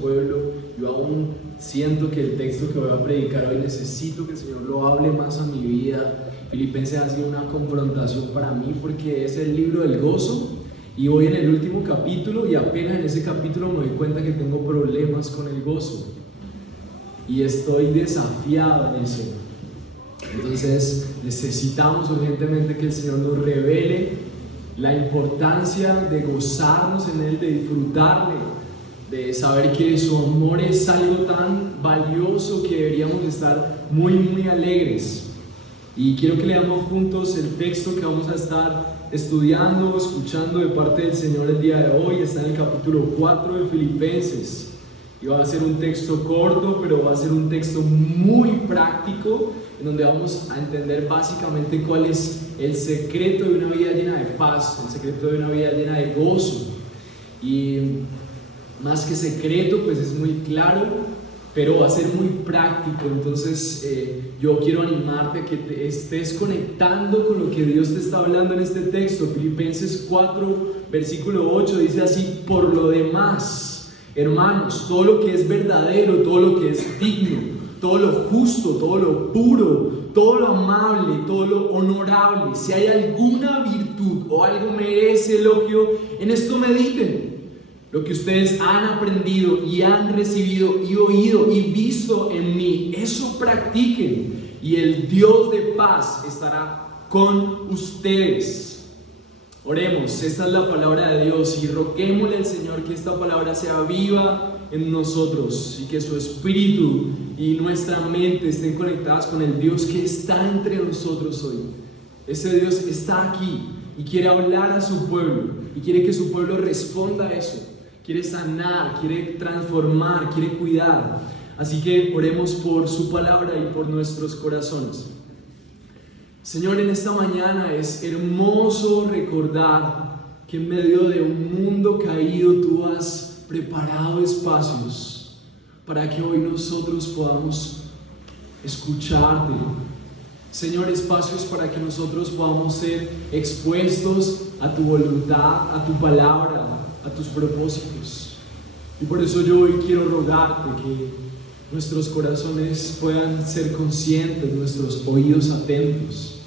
pueblo. Yo aún siento que el texto que voy a predicar hoy necesito que el Señor lo hable más a mi vida. Filipenses ha sido una confrontación para mí porque es el libro del gozo y voy en el último capítulo y apenas en ese capítulo me doy cuenta que tengo problemas con el gozo y estoy desafiado en eso. Entonces necesitamos urgentemente que el Señor nos revele la importancia de gozarnos en Él, de disfrutarle, de saber que su amor es algo tan valioso que deberíamos estar muy alegres. Y quiero que leamos juntos el texto que vamos a estar estudiando, escuchando de parte del Señor el día de hoy. Está en el capítulo 4 de Filipenses. Y va a ser un texto corto, pero va a ser un texto muy práctico, en donde vamos a entender básicamente cuál es el secreto de una vida llena de paz, el secreto de una vida llena de gozo. Y más que secreto, pues es muy claro, pero va a ser muy práctico. Entonces yo quiero animarte a que te estés conectando con lo que Dios te está hablando en este texto. Filipenses 4, versículo 8 dice así: por lo demás, hermanos, todo lo que es verdadero, todo lo que es digno, todo lo justo, todo lo puro, todo lo amable, todo lo honorable, si hay alguna virtud o algo merece elogio, en esto mediten. Lo que ustedes han aprendido y han recibido y oído y visto en mí, eso practiquen, y el Dios de paz estará con ustedes. Oremos, esta es la palabra de Dios y roguémosle al Señor que esta palabra sea viva en nosotros y que su espíritu y nuestra mente estén conectadas con el Dios que está entre nosotros hoy. Ese Dios está aquí y quiere hablar a su pueblo y quiere que su pueblo responda a eso. Quiere sanar, quiere transformar, quiere cuidar. Así que oremos por su palabra y por nuestros corazones. Señor, en esta mañana es hermoso recordar que en medio de un mundo caído tú has preparado espacios para que hoy nosotros podamos escucharte. Señor, espacios para que nosotros podamos ser expuestos a tu voluntad, a tu palabra, a tus propósitos. Y por eso yo hoy quiero rogarte que nuestros corazones puedan ser conscientes, nuestros oídos atentos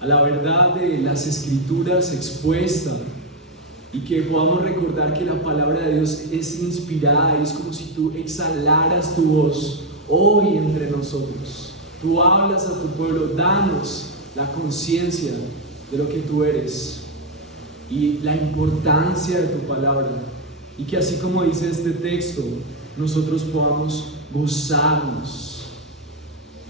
a la verdad de las Escrituras expuesta, y que podamos recordar que la palabra de Dios es inspirada y es como si tú exhalaras tu voz hoy entre nosotros. Tú hablas a tu pueblo, danos la conciencia de lo que tú eres y la importancia de tu palabra, y que así como dice este texto, nosotros podamos gozarnos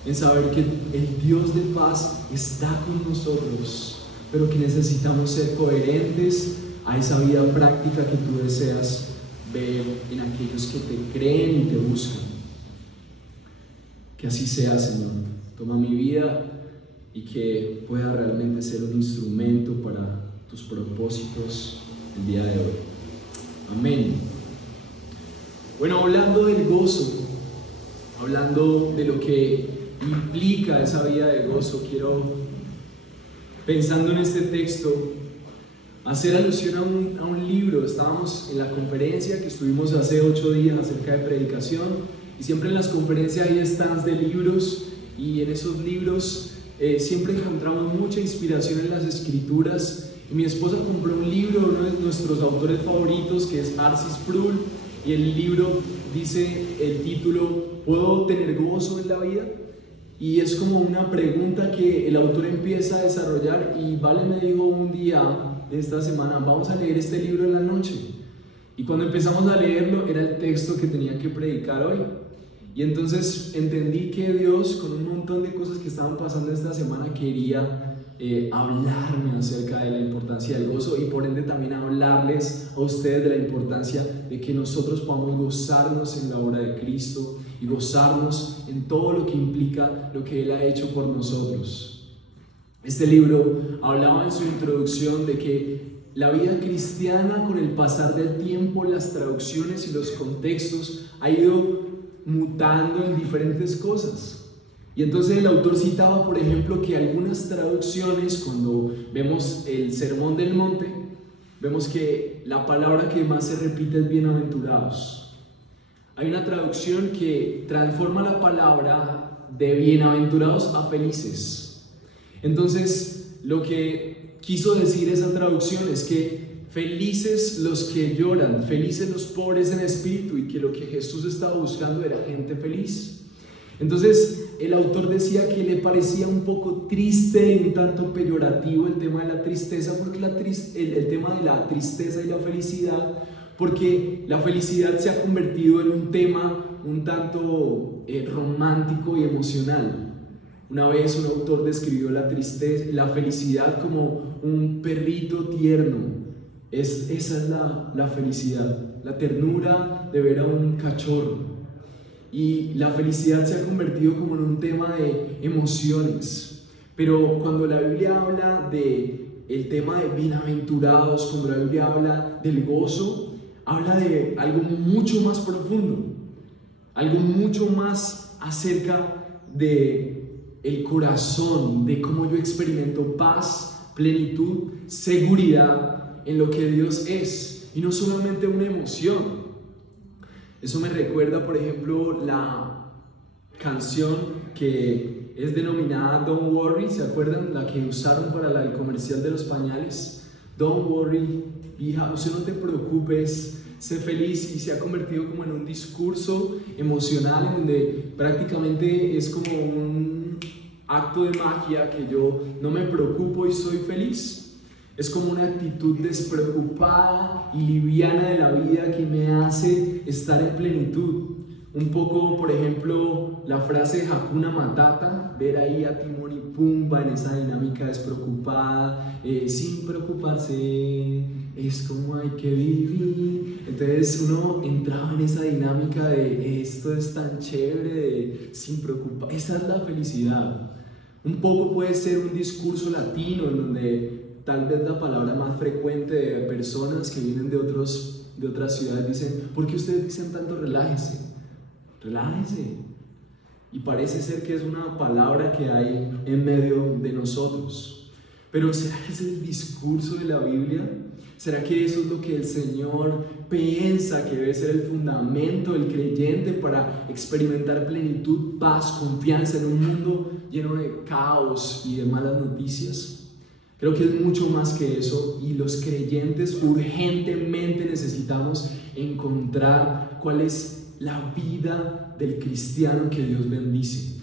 en saber que el Dios de paz está con nosotros, pero que necesitamos ser coherentes a esa vida práctica que tú deseas ver en aquellos que te creen y te buscan. Que así sea, Señor. Toma mi vida y que pueda realmente ser un instrumento para tus propósitos el día de hoy. Amén. Bueno, hablando del gozo, hablando de lo que implica esa vida de gozo, quiero, pensando en este texto, hacer alusión a un libro. Estábamos en la conferencia que estuvimos hace 8 días acerca de predicación, y siempre en las conferencias hay stands de libros, y en esos libros siempre encontramos mucha inspiración en las Escrituras. Y mi esposa compró un libro de uno de nuestros autores favoritos, que es R.C. Sproul, y el libro dice, el título, ¿puedo tener gozo en la vida? Y es como una pregunta que el autor empieza a desarrollar, y Vale me dijo un día de esta semana, vamos a leer este libro en la noche. Y cuando empezamos a leerlo, era el texto que tenía que predicar hoy. Y entonces entendí que Dios, con un montón de cosas que estaban pasando esta semana, quería hablarme acerca de la importancia del gozo, y por ende también hablarles a ustedes de la importancia de que nosotros podamos gozarnos en la obra de Cristo y gozarnos en todo lo que implica lo que Él ha hecho por nosotros. Este libro hablaba en su introducción de que la vida cristiana, con el pasar del tiempo, las traducciones y los contextos, ha ido mutando en diferentes cosas. Y entonces el autor citaba, por ejemplo, que algunas traducciones, cuando vemos el Sermón del Monte, vemos que la palabra que más se repite es bienaventurados. Hay una traducción que transforma la palabra de bienaventurados a felices. Entonces, lo que quiso decir esa traducción es que felices los que lloran, felices los pobres en espíritu, y que lo que Jesús estaba buscando era gente feliz. Entonces el autor decía que le parecía un poco triste y un tanto peyorativo el tema de la tristeza, porque el tema de la tristeza y la felicidad, porque la felicidad se ha convertido en un tema un tanto romántico y emocional. Una vez un autor describió la felicidad como un perrito tierno. Esa es la felicidad, la ternura de ver a un cachorro. Y la felicidad se ha convertido como en un tema de emociones. Pero cuando la Biblia habla del tema de bienaventurados, cuando la Biblia habla del gozo, habla de algo mucho más profundo, algo mucho más acerca de el corazón, de cómo yo experimento paz, plenitud, seguridad en lo que Dios es, y no solamente una emoción. Eso me recuerda, por ejemplo, la canción que es denominada Don't Worry, ¿se acuerdan? La que usaron para el comercial de los pañales. Don't worry, hija, usted no te preocupes, sé feliz, y se ha convertido como en un discurso emocional en donde prácticamente es como un acto de magia que yo no me preocupo y soy feliz. Es como una actitud despreocupada y liviana de la vida que me hace estar en plenitud. Un poco, por ejemplo, la frase Hakuna Matata, ver ahí a Timón y Pumba en esa dinámica despreocupada, sin preocuparse, es como hay que vivir. Entonces uno entraba en esa dinámica de esto es tan chévere, de sin preocupar. Esa es la felicidad. Un poco puede ser un discurso latino en donde tal vez la palabra más frecuente de personas que vienen de otras ciudades dicen: ¿por qué ustedes dicen tanto relájese? Relájese. Y parece ser que es una palabra que hay en medio de nosotros. Pero ¿será que ese es el discurso de la Biblia? ¿Será que eso es lo que el Señor piensa que debe ser el fundamento del creyente para experimentar plenitud, paz, confianza en un mundo lleno de caos y de malas noticias? Creo que es mucho más que eso, y los creyentes urgentemente necesitamos encontrar cuál es la vida del cristiano que Dios bendice.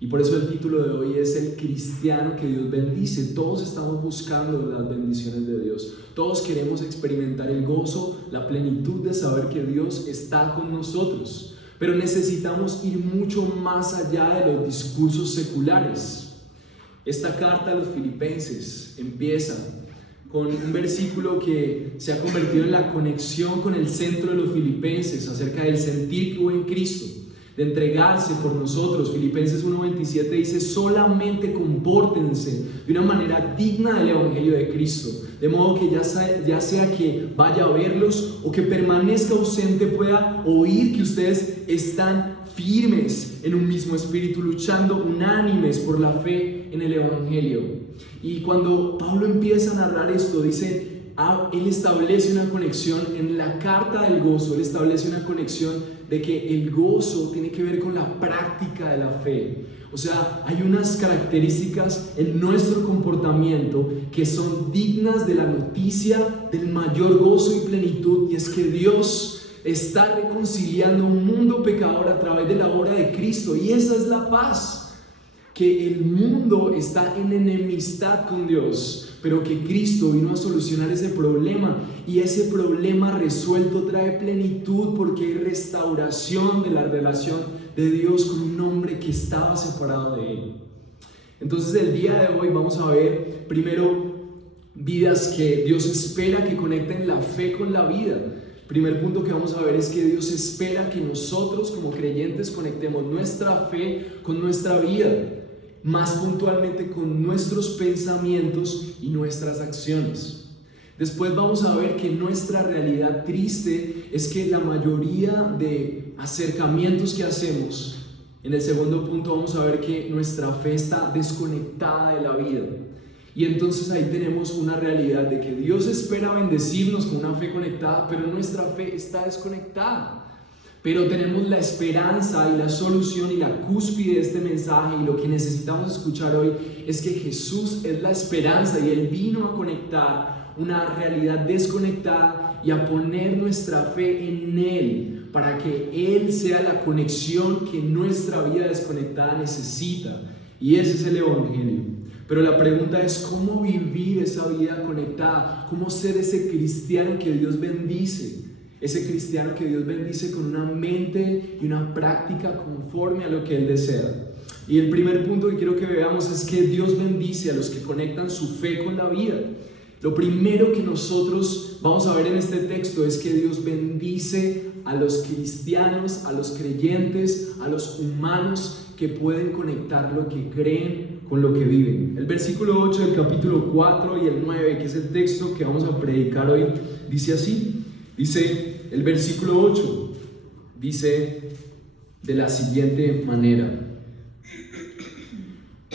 Y por eso el título de hoy es El cristiano que Dios bendice. Todos estamos buscando las bendiciones de Dios. Todos queremos experimentar el gozo, la plenitud de saber que Dios está con nosotros. Pero necesitamos ir mucho más allá de los discursos seculares. Esta carta a los Filipenses empieza con un versículo que se ha convertido en la conexión con el centro de los filipenses acerca del sentir que hubo en Cristo, de entregarse por nosotros. Filipenses 1:27 dice: solamente compórtense de una manera digna del Evangelio de Cristo, de modo que ya sea que vaya a verlos o que permanezca ausente, pueda oír que ustedes están firmes en un mismo espíritu, luchando unánimes por la fe en el Evangelio. Y cuando Pablo empieza a narrar esto, dice, él establece una conexión en la carta del gozo. Él establece una conexión de que el gozo tiene que ver con la práctica de la fe. O sea, hay unas características en nuestro comportamiento que son dignas de la noticia del mayor gozo y plenitud, y es que Dios está reconciliando un mundo pecador a través de la obra de Cristo. Y esa es la paz, que el mundo está en enemistad con Dios, pero que Cristo vino a solucionar ese problema, y ese problema resuelto trae plenitud porque hay restauración de la relación de Dios con un hombre que estaba separado de Él. Entonces el día de hoy vamos a ver primero vidas que Dios espera que conecten la fe con la vida. El primer punto que vamos a ver es que Dios espera que nosotros como creyentes conectemos nuestra fe con nuestra vida, más puntualmente con nuestros pensamientos y nuestras acciones. Después vamos a ver que nuestra realidad triste es que la mayoría de acercamientos que hacemos, en el segundo punto vamos a ver que nuestra fe está desconectada de la vida. Y entonces ahí tenemos una realidad de que Dios espera bendecirnos con una fe conectada, pero nuestra fe está desconectada. Pero tenemos la esperanza y la solución y la cúspide de este mensaje, y lo que necesitamos escuchar hoy es que Jesús es la esperanza y Él vino a conectar una realidad desconectada y a poner nuestra fe en Él para que Él sea la conexión que nuestra vida desconectada necesita. Y ese es el Evangelio. Pero la pregunta es cómo vivir esa vida conectada, cómo ser ese cristiano que Dios bendice. Ese cristiano que Dios bendice con una mente y una práctica conforme a lo que Él desea. Y el primer punto que quiero que veamos es que Dios bendice a los que conectan su fe con la vida. Lo primero que nosotros vamos a ver en este texto es que Dios bendice a los cristianos, a los creyentes, a los humanos que pueden conectar lo que creen con lo que viven. El versículo 8 del capítulo 4 y el 9, que es el texto que vamos a predicar hoy, dice así. Dice el versículo 8, dice de la siguiente manera: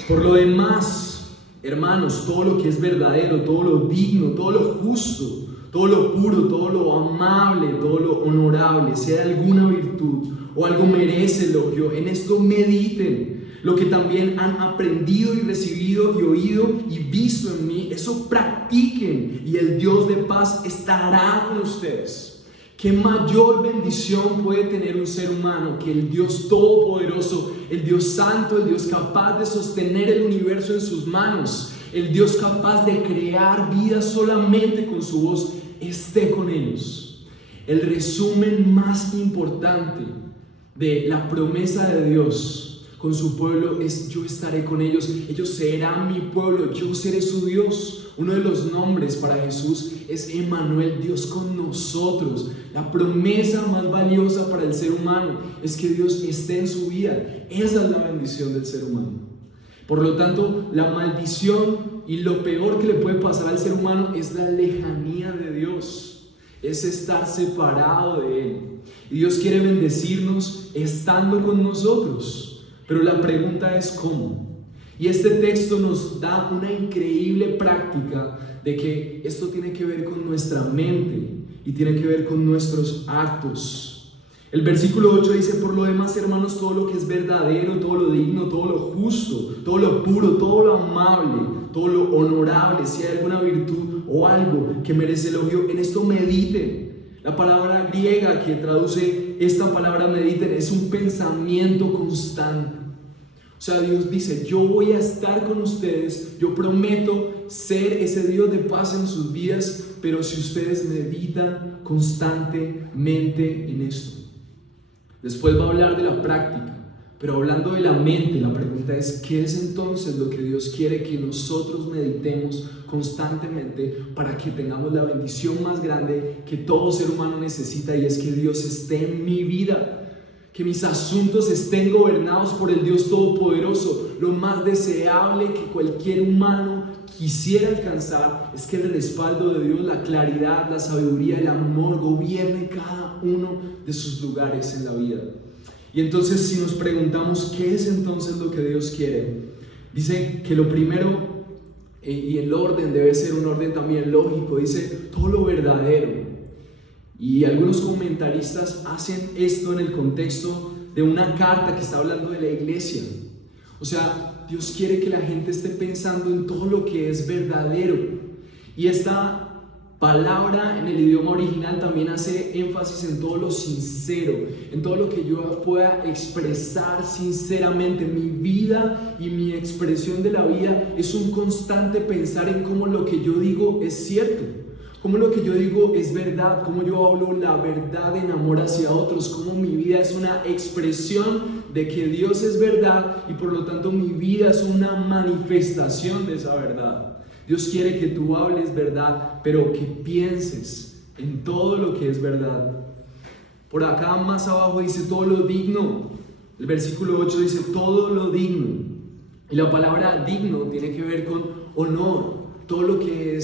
por lo demás, hermanos, todo lo que es verdadero, todo lo digno, todo lo justo, todo lo puro, todo lo amable, todo lo honorable, si hay alguna virtud o algo merece elogio, en esto mediten. Lo que también han aprendido y recibido y oído y visto en mí, eso practiquen, y el Dios de paz estará con ustedes. ¿Qué mayor bendición puede tener un ser humano que el Dios todopoderoso, el Dios santo, el Dios capaz de sostener el universo en sus manos, el Dios capaz de crear vida solamente con su voz, esté con ellos? El resumen más importante de la promesa de Dios con su pueblo es: yo estaré con ellos, ellos serán mi pueblo, yo seré su Dios. Uno de los nombres para Jesús es Emmanuel, Dios con nosotros. La promesa más valiosa para el ser humano es que Dios esté en su vida. Esa es la bendición del ser humano. Por lo tanto, la maldición y lo peor que le puede pasar al ser humano es la lejanía de Dios, es estar separado de Él. Y Dios quiere bendecirnos estando con nosotros. Pero la pregunta es ¿cómo? Y este texto nos da una increíble práctica de que esto tiene que ver con nuestra mente y tiene que ver con nuestros actos. El versículo 8 dice: por lo demás, hermanos, todo lo que es verdadero, todo lo digno, todo lo justo, todo lo puro, todo lo amable, todo lo honorable, si hay alguna virtud o algo que merece elogio, en esto mediten. La palabra griega que traduce esta palabra mediten es un pensamiento constante. O sea, Dios dice: yo voy a estar con ustedes, yo prometo ser ese Dios de paz en sus vidas, pero si ustedes meditan constantemente en esto. Después va a hablar de la práctica, pero hablando de la mente, la pregunta es: ¿qué es entonces lo que Dios quiere que nosotros meditemos constantemente para que tengamos la bendición más grande que todo ser humano necesita? Y es que Dios esté en mi vida, que mis asuntos estén gobernados por el Dios Todopoderoso. Lo más deseable que cualquier humano quisiera alcanzar es que el respaldo de Dios, la claridad, la sabiduría, el amor gobierne cada uno de sus lugares en la vida. Y entonces, si nos preguntamos ¿qué es entonces lo que Dios quiere? Dice que lo primero, y el orden debe ser un orden también lógico, dice todo lo verdadero. Y algunos comentaristas hacen esto en el contexto de una carta que está hablando de la iglesia. O sea, Dios quiere que la gente esté pensando en todo lo que es verdadero. Y esta palabra en el idioma original también hace énfasis en todo lo sincero, en todo lo que yo pueda expresar sinceramente. Mi vida y mi expresión de la vida es un constante pensar en cómo lo que yo digo es cierto, cómo lo que yo digo es verdad, cómo yo hablo la verdad en amor hacia otros, cómo mi vida es una expresión de que Dios es verdad y por lo tanto mi vida es una manifestación de esa verdad. Dios quiere que tú hables verdad, pero que pienses en todo lo que es verdad. Por acá más abajo dice todo lo digno. El versículo 8 dice todo lo digno. Y la palabra digno tiene que ver con honor. Todo lo que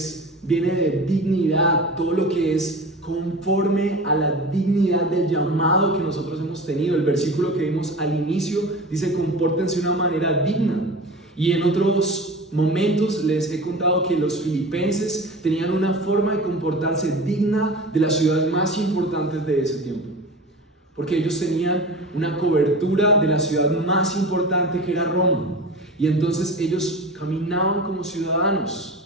viene de dignidad, todo lo que es conforme a la dignidad del llamado que nosotros hemos tenido. El versículo que vimos al inicio dice compórtense de una manera digna. Y en otros momentos les he contado que los filipenses tenían una forma de comportarse digna de las ciudades más importantes de ese tiempo. porque ellos tenían una cobertura de la ciudad más importante, que era Roma, y entonces ellos caminaban como ciudadanos.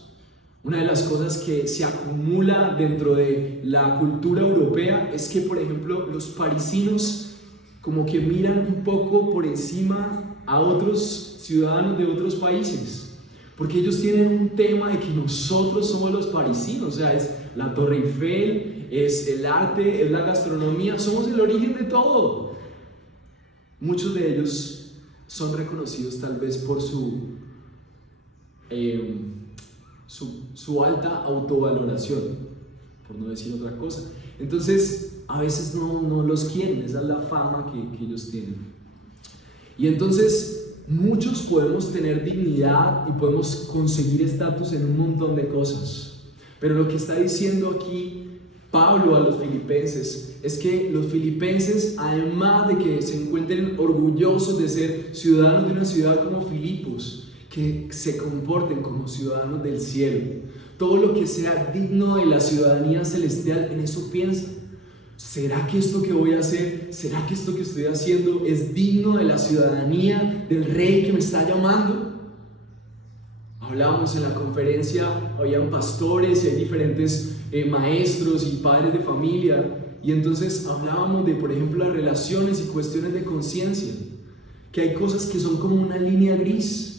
Una de las cosas que se acumula dentro de la cultura europea es que, por ejemplo, los parisinos como que miran un poco por encima a otros ciudadanos de otros países, porque ellos tienen un tema de que nosotros somos los parisinos, o sea, es la Torre Eiffel, es el arte, es la gastronomía, somos el origen de todo. Muchos de ellos son reconocidos tal vez por su alta autovaloración, por no decir otra cosa. Entonces, a veces no los quieren, esa es la fama que ellos tienen. Y entonces, muchos podemos tener dignidad y podemos conseguir estatus en un montón de cosas. Pero lo que está diciendo aquí Pablo a los filipenses es que los filipenses, además de que se encuentren orgullosos de ser ciudadanos de una ciudad como Filipos, que se comporten como ciudadanos del cielo. Todo lo que sea digno de la ciudadanía celestial, en eso piensa. ¿Será que esto que voy a hacer, será que esto que estoy haciendo es digno de la ciudadanía del rey que me está llamando? Hablábamos en la conferencia, habían pastores y hay diferentes maestros y padres de familia, y entonces hablábamos de, por ejemplo, las relaciones y cuestiones de conciencia, que hay cosas que son como una línea gris.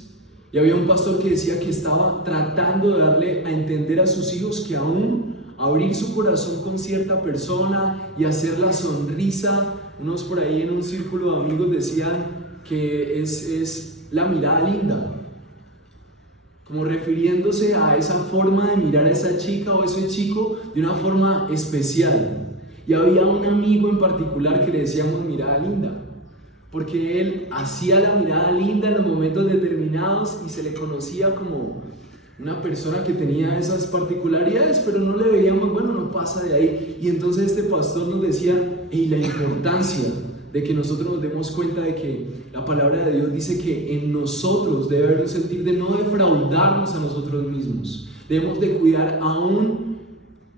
Y había un pastor que decía que estaba tratando de darle a entender a sus hijos que aún abrir su corazón con cierta persona y hacer la sonrisa, unos por ahí en un círculo de amigos decían que es la mirada linda, como refiriéndose a esa forma de mirar a esa chica o ese chico de una forma especial. Y había un amigo en particular que le decíamos mirada linda, porque él hacía la mirada linda en los momentos determinados y se le conocía como una persona que tenía esas particularidades, pero no le veíamos, bueno, no pasa de ahí. Y entonces este pastor nos decía, la importancia de que nosotros nos demos cuenta de que la palabra de Dios dice que en nosotros debe haber un sentir de no defraudarnos a nosotros mismos. Debemos de cuidar aún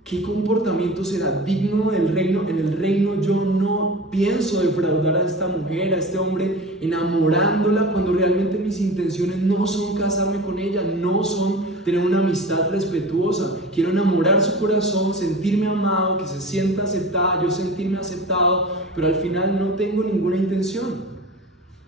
qué comportamiento será digno del reino. En el reino yo no pienso defraudar a esta mujer, a este hombre, enamorándola cuando realmente mis intenciones no son casarme con ella, no son tener una amistad respetuosa. Quiero enamorar su corazón, sentirme amado, que se sienta aceptada, yo sentirme aceptado, pero al final no tengo ninguna intención.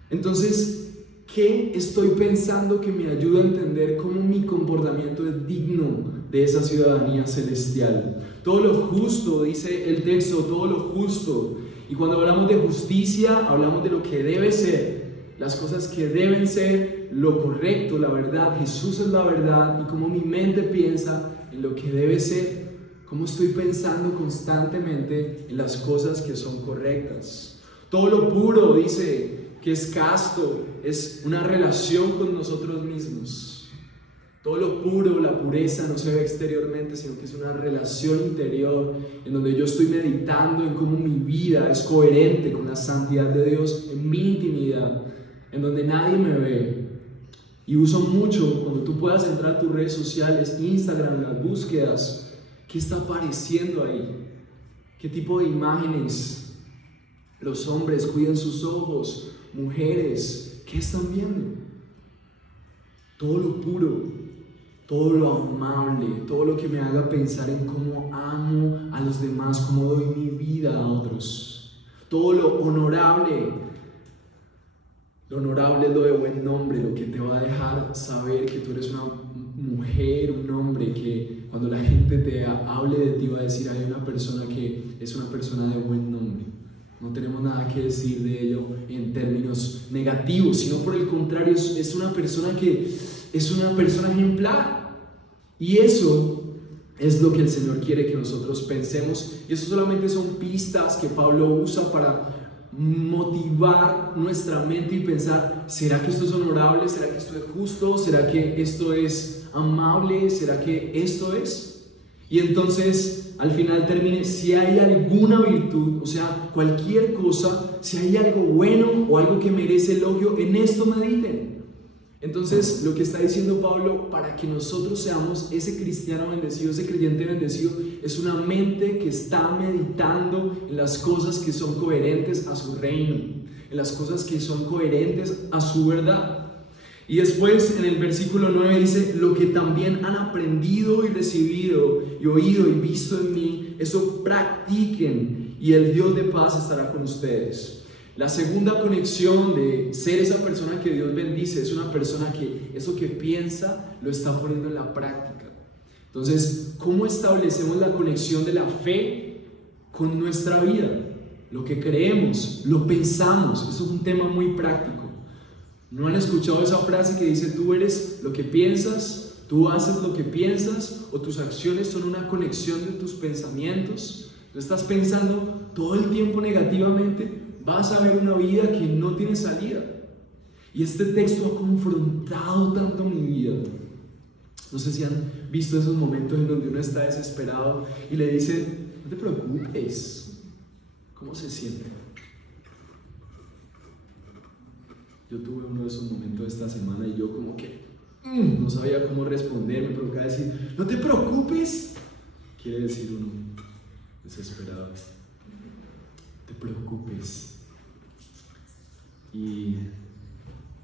Entonces, ¿qué estoy pensando que me ayuda a entender cómo mi comportamiento es digno de esa ciudadanía celestial? Todo lo justo, dice el texto, todo lo justo. Y cuando hablamos de justicia, hablamos de lo que debe ser, las cosas que deben ser, lo correcto, la verdad. Jesús es la verdad, y cómo mi mente piensa en lo que debe ser, cómo estoy pensando constantemente en las cosas que son correctas. Todo lo puro, dice que es casto, es una relación con nosotros mismos. Todo lo puro, la pureza no se ve exteriormente, sino que es una relación interior en donde yo estoy meditando en cómo mi vida es coherente con la santidad de Dios en mi intimidad, en donde nadie me ve. Y uso mucho, cuando tú puedas entrar a tus redes sociales, Instagram, las búsquedas, ¿qué está apareciendo ahí? ¿Qué tipo de imágenes? Los hombres cuidan sus ojos, mujeres, ¿qué están viendo? Todo lo puro, todo lo amable, todo lo que me haga pensar en cómo amo a los demás, cómo doy mi vida a otros. Todo lo honorable. Lo honorable es lo de buen nombre, lo que te va a dejar saber que tú eres una mujer, un hombre, que cuando la gente te hable de ti va a decir, hay una persona que es una persona de buen nombre. No tenemos nada que decir de ello en términos negativos, sino por el contrario, es una persona que es una persona ejemplar. Y eso es lo que el Señor quiere que nosotros pensemos. Y eso solamente son pistas que Pablo usa para motivar nuestra mente y pensar, ¿será que esto es honorable? ¿Será que esto es justo? ¿Será que esto es amable? ¿Será que esto es? Y entonces al final termine, si hay alguna virtud, o sea, cualquier cosa, si hay algo bueno o algo que merece elogio, en esto mediten. Entonces, lo que está diciendo Pablo, para que nosotros seamos ese cristiano bendecido, ese creyente bendecido, es una mente que está meditando en las cosas que son coherentes a su reino, en las cosas que son coherentes a su verdad. Y después en el versículo 9 dice: lo que también han aprendido y recibido y oído y visto en mí, eso practiquen, y el Dios de paz estará con ustedes. La segunda conexión de ser esa persona que Dios bendice es una persona que eso que piensa lo está poniendo en la práctica. Entonces, ¿cómo establecemos la conexión de la fe con nuestra vida? Lo que creemos, lo pensamos. Eso es un tema muy práctico. ¿No han escuchado esa frase que dice: tú eres lo que piensas, tú haces lo que piensas, o tus acciones son una conexión de tus pensamientos? ¿Tú estás pensando todo el tiempo negativamente? Vas a ver una vida que no tiene salida. Y este texto ha confrontado tanto mi vida. No sé si han visto esos momentos en donde uno está desesperado y le dice: no te preocupes. ¿Cómo se siente? Yo tuve uno de esos momentos esta semana y yo como que no sabía cómo responder. Me provocaba decir: no te preocupes. Quiere decir uno desesperado: no te preocupes. Y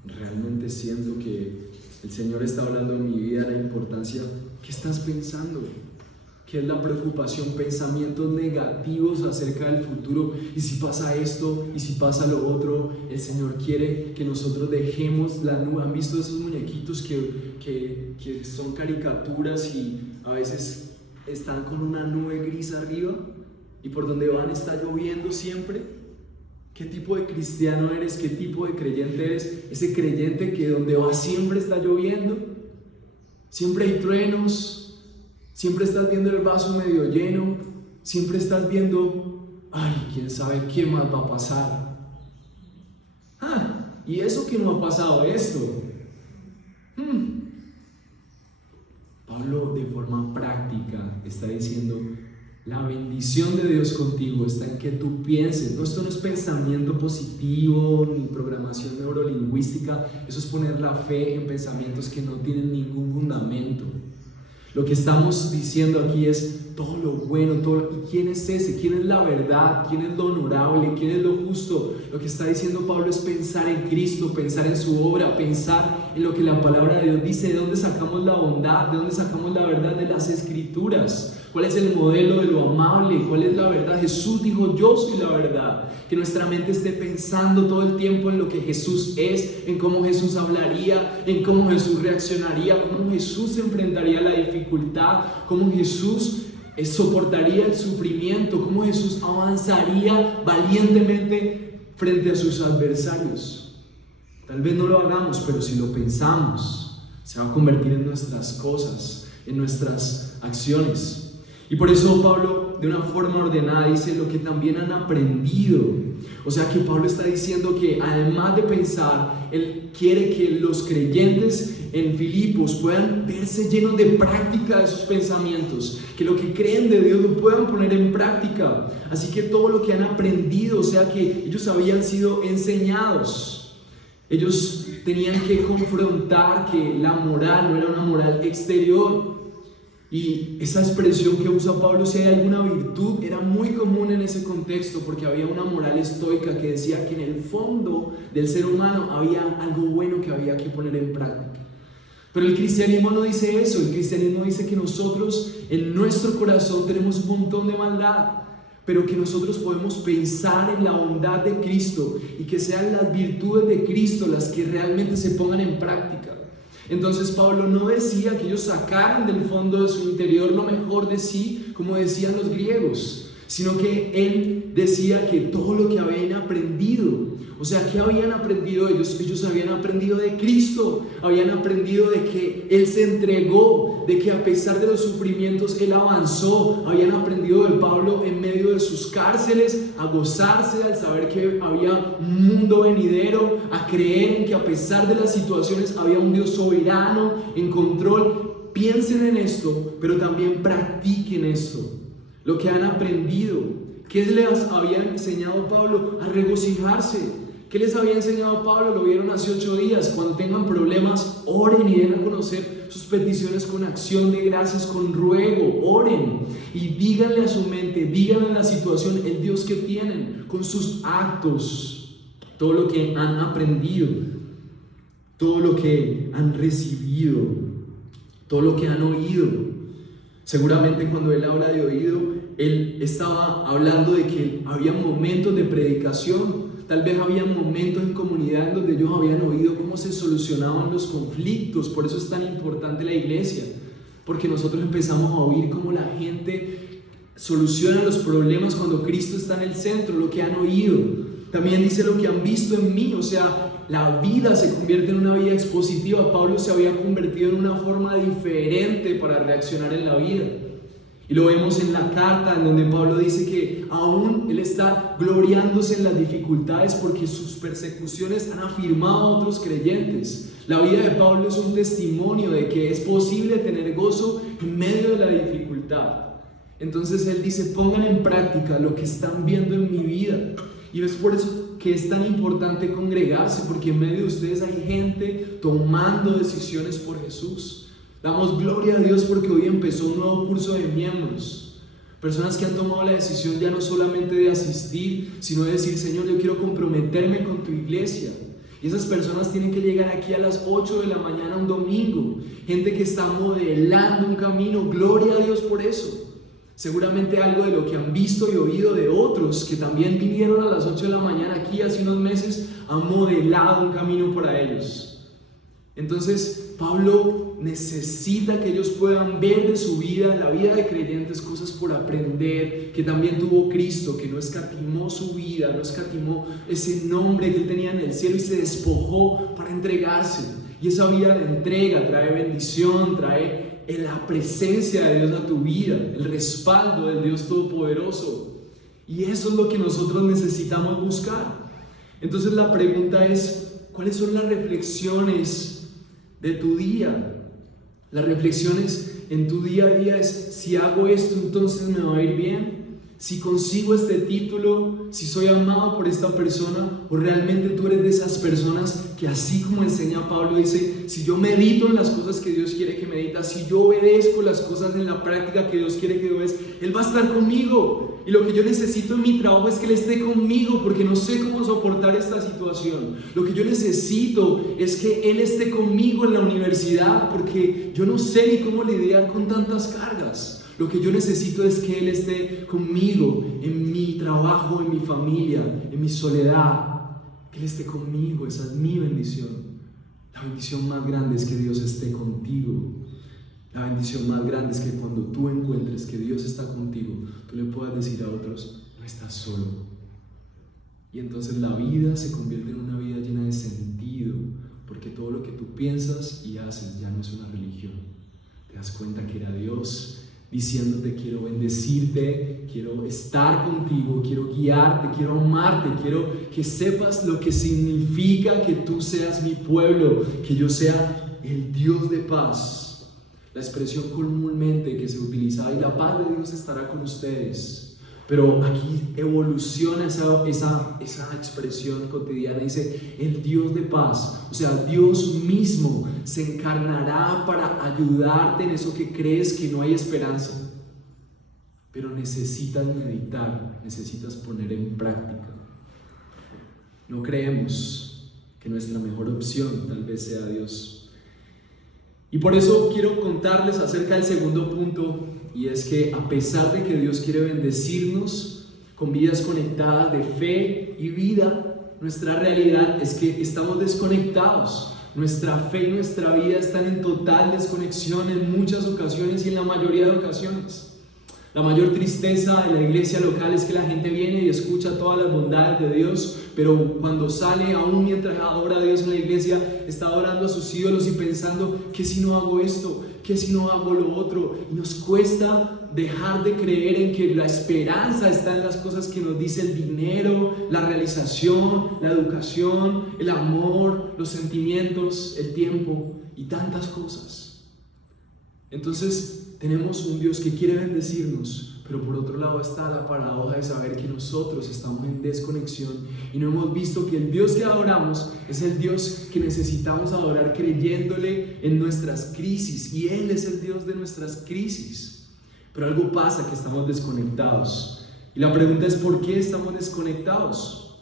realmente siento que el Señor está hablando en mi vida la importancia. ¿Qué estás pensando? ¿Qué es la preocupación? Pensamientos negativos acerca del futuro. ¿Y si pasa esto? ¿Y si pasa lo otro? El Señor quiere que nosotros dejemos la nube. ¿Han visto esos muñequitos que son caricaturas y a veces están con una nube gris arriba y por donde van está lloviendo siempre? ¿Qué tipo de cristiano eres? ¿Qué tipo de creyente eres? Ese creyente que donde va siempre está lloviendo, siempre hay truenos, siempre estás viendo el vaso medio lleno, siempre estás viendo: ay, quién sabe qué más va a pasar. Y eso que no ha pasado esto. Pablo de forma práctica está diciendo: la bendición de Dios contigo está en que tú pienses. No, esto no es pensamiento positivo ni programación neurolingüística. Eso es poner la fe en pensamientos que no tienen ningún fundamento. Lo que estamos diciendo aquí es todo lo bueno, ¿y quién es ese? ¿Quién es la verdad? ¿Quién es lo honorable? ¿Quién es lo justo? Lo que está diciendo Pablo es pensar en Cristo, pensar en su obra, pensar en lo que la palabra de Dios dice. ¿De dónde sacamos la bondad? ¿De dónde sacamos la verdad? De las Escrituras. ¿Cuál es el modelo de lo amable? ¿Cuál es la verdad? Jesús dijo: yo soy la verdad. Que nuestra mente esté pensando todo el tiempo en lo que Jesús es, en cómo Jesús hablaría, en cómo Jesús reaccionaría, cómo Jesús enfrentaría la dificultad, cómo Jesús soportaría el sufrimiento, cómo Jesús avanzaría valientemente frente a sus adversarios. Tal vez no lo hagamos, pero si lo pensamos, se va a convertir en nuestras cosas, en nuestras acciones. Y por eso Pablo, de una forma ordenada, dice: lo que también han aprendido. O sea que Pablo está diciendo que además de pensar, él quiere que los creyentes en Filipos puedan verse llenos de práctica de esos pensamientos, que lo que creen de Dios lo puedan poner en práctica. Así que todo lo que han aprendido, o sea que ellos habían sido enseñados, ellos tenían que confrontar que la moral no era una moral exterior. Y esa expresión que usa Pablo, si hay alguna virtud, era muy común en ese contexto, porque había una moral estoica que decía que en el fondo del ser humano había algo bueno que había que poner en práctica. Pero el cristianismo no dice eso. El cristianismo dice que nosotros en nuestro corazón tenemos un montón de maldad, pero que nosotros podemos pensar en la bondad de Cristo y que sean las virtudes de Cristo las que realmente se pongan en práctica. Entonces Pablo no decía que ellos sacaran del fondo de su interior lo mejor de sí, como decían los griegos, sino que él decía que todo lo que habían aprendido, o sea, ¿qué habían aprendido ellos? Ellos habían aprendido de Cristo, habían aprendido de que Él se entregó, de que a pesar de los sufrimientos Él avanzó. Habían aprendido de Pablo en medio de sus cárceles a gozarse al saber que había un mundo venidero, a creer en que a pesar de las situaciones había un Dios soberano, en control. Piensen en esto, pero también practiquen esto, lo que han aprendido. ¿Qué les había enseñado Pablo? A regocijarse. ¿Qué les había enseñado Pablo? Lo vieron hace 8 días. Cuando tengan problemas, oren y den a conocer sus peticiones con acción de gracias, con ruego. Oren y díganle a su mente, díganle a la situación el Dios que tienen, con sus actos, todo lo que han aprendido, todo lo que han recibido, todo lo que han oído. Seguramente cuando él habla de oído, él estaba hablando de que había momentos de predicación. Tal vez había momentos en comunidad en donde ellos habían oído cómo se solucionaban los conflictos. Por eso es tan importante la iglesia, porque nosotros empezamos a oír cómo la gente soluciona los problemas cuando Cristo está en el centro, lo que han oído. También dice lo que han visto en mí, o sea, la vida se convierte en una vida expositiva. Pablo se había convertido en una forma diferente para reaccionar en la vida. Y lo vemos en la carta en donde Pablo dice que aún él está gloriándose en las dificultades porque sus persecuciones han afirmado a otros creyentes. La vida de Pablo es un testimonio de que es posible tener gozo en medio de la dificultad. Entonces él dice, pongan en práctica lo que están viendo en mi vida. Y es por eso que es tan importante congregarse, porque en medio de ustedes hay gente tomando decisiones por Jesús. Damos gloria a Dios porque hoy empezó un nuevo curso de miembros. Personas que han tomado la decisión ya no solamente de asistir, sino de decir, Señor, yo quiero comprometerme con tu iglesia. Y esas personas tienen que llegar aquí a las 8 de la mañana un domingo. Gente que está modelando un camino. Gloria a Dios por eso. Seguramente algo de lo que han visto y oído de otros que también vinieron a las 8 de la mañana aquí hace unos meses, han modelado un camino para ellos. Entonces Pablo necesita que ellos puedan ver de su vida, la vida de creyentes, cosas por aprender, que también tuvo Cristo, que no escatimó su vida, no escatimó ese nombre que él tenía en el cielo y se despojó para entregarse. Y esa vida de entrega trae bendición, trae la presencia de Dios a tu vida, el respaldo del Dios Todopoderoso. Y eso es lo que nosotros necesitamos buscar. Entonces la pregunta es, ¿cuáles son las reflexiones de tu día? Las reflexiones en tu día a día es, si hago esto, entonces me va a ir bien. Si consigo este título, si soy amado por esta persona, o realmente tú eres de esas personas que, así como enseña Pablo, dice, si yo medito en las cosas que Dios quiere que medita, si yo obedezco las cosas en la práctica que Dios quiere que obedezca, Él va a estar conmigo. Y lo que yo necesito en mi trabajo es que Él esté conmigo, porque no sé cómo soportar esta situación. Lo que yo necesito es que Él esté conmigo en la universidad, porque yo no sé ni cómo lidiar con tantas cargas. Lo que yo necesito es que Él esté conmigo en mi trabajo, en mi familia, en mi soledad. Que Él esté conmigo, esa es mi bendición. La bendición más grande es que Dios esté contigo. La bendición más grande es que cuando tú encuentres que Dios está contigo, tú le puedas decir a otros, no estás solo. Y entonces la vida se convierte en una vida llena de sentido, porque todo lo que tú piensas y haces ya no es una religión. Te das cuenta que era Dios diciéndote, quiero bendecirte, quiero estar contigo, quiero guiarte, quiero amarte, quiero que sepas lo que significa que tú seas mi pueblo, que yo sea el Dios de paz. La expresión comúnmente que se utilizaba, y la paz de Dios estará con ustedes. Pero aquí evoluciona esa expresión cotidiana, dice el Dios de paz. O sea, Dios mismo se encarnará para ayudarte en eso que crees que no hay esperanza. Pero necesitas meditar, necesitas poner en práctica. No creemos que nuestra mejor opción tal vez sea Dios. Y por eso quiero contarles acerca del segundo punto, y es que a pesar de que Dios quiere bendecirnos con vidas conectadas de fe y vida, nuestra realidad es que estamos desconectados. Nuestra fe y nuestra vida están en total desconexión en muchas ocasiones y en la mayoría de ocasiones. La mayor tristeza de la iglesia local es que la gente viene y escucha todas las bondades de Dios, pero cuando sale, aún mientras adora a Dios en la iglesia, está adorando a sus ídolos y pensando, ¿qué si no hago esto? ¿Qué si no hago lo otro? Y nos cuesta dejar de creer en que la esperanza está en las cosas que nos dice el dinero, la realización, la educación, el amor, los sentimientos, el tiempo y tantas cosas. Entonces tenemos un Dios que quiere bendecirnos, Pero por otro lado está la paradoja de saber que nosotros estamos en desconexión y no hemos visto que el Dios que adoramos es el Dios que necesitamos adorar creyéndole en nuestras crisis, y Él es el Dios de nuestras crisis. Pero algo pasa, que estamos desconectados. Y la pregunta es: ¿por qué estamos desconectados?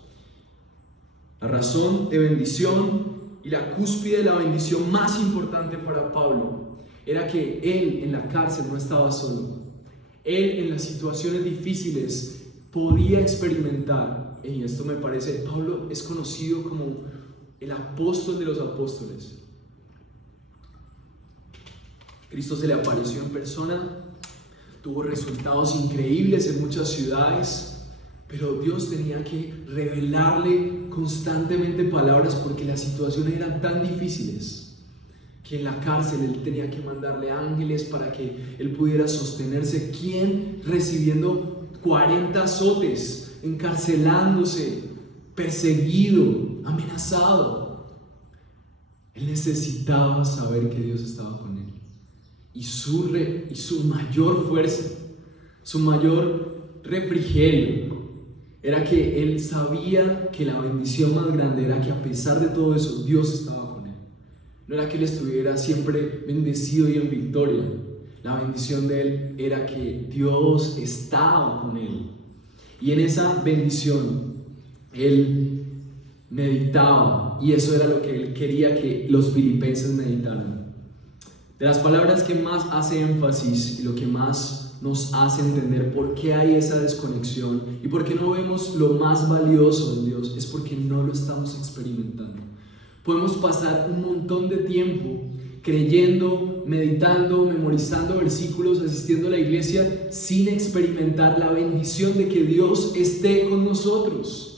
La razón de bendición y la cúspide de la bendición más importante para Pablo era que él en la cárcel no estaba solo. Él en las situaciones difíciles podía experimentar, y esto me parece, Pablo es conocido como el apóstol de los apóstoles. Cristo se le apareció en persona, tuvo resultados increíbles en muchas ciudades, pero Dios tenía que revelarle constantemente palabras porque las situaciones eran tan difíciles que en la cárcel él tenía que mandarle ángeles para que él pudiera sostenerse. ¿Quién recibiendo 40 azotes, encarcelándose, perseguido, amenazado? Él necesitaba saber que Dios estaba con él. Y su mayor fuerza, su mayor refrigerio, era que él sabía que la bendición más grande era que a pesar de todo eso, Dios estaba con él. No era que él estuviera siempre bendecido y en victoria. La bendición de él era que Dios estaba con él. Y en esa bendición, él meditaba. Y eso era lo que él quería que los filipenses meditaran. De las palabras que más hace énfasis y lo que más nos hace entender por qué hay esa desconexión y por qué no vemos lo más valioso en Dios, es porque no lo estamos experimentando. Podemos pasar un montón de tiempo creyendo, meditando, memorizando versículos, asistiendo a la iglesia sin experimentar la bendición de que Dios esté con nosotros.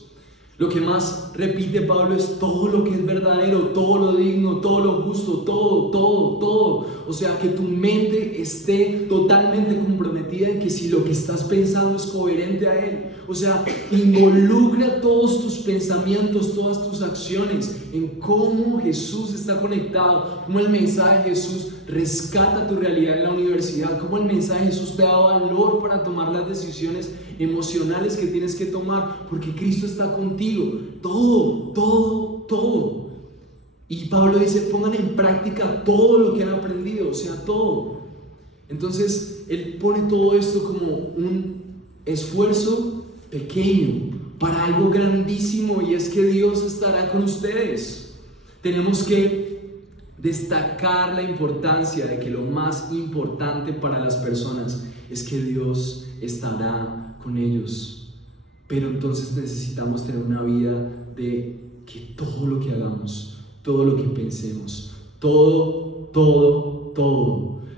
Lo que más repite Pablo es todo lo que es verdadero, todo lo digno, todo lo justo, todo. O sea, que tu mente esté totalmente comprometida en que si lo que estás pensando es coherente a Él. O sea, involucra todos tus pensamientos, todas tus acciones en cómo Jesús está conectado, cómo el mensaje de Jesús rescata tu realidad en la universidad, cómo el mensaje de Jesús te da valor para tomar las decisiones emocionales que tienes que tomar, porque Cristo está contigo. Todo. Y Pablo dice: pongan en práctica todo lo que han aprendido, o sea, todo. Entonces él pone todo esto como un esfuerzo pequeño para algo grandísimo, y es que Dios estará con ustedes. Tenemos que destacar la importancia de que lo más importante para las personas es que Dios estará con ellos. Pero entonces necesitamos tener una vida de que todo lo que hagamos, todo lo que pensemos, todo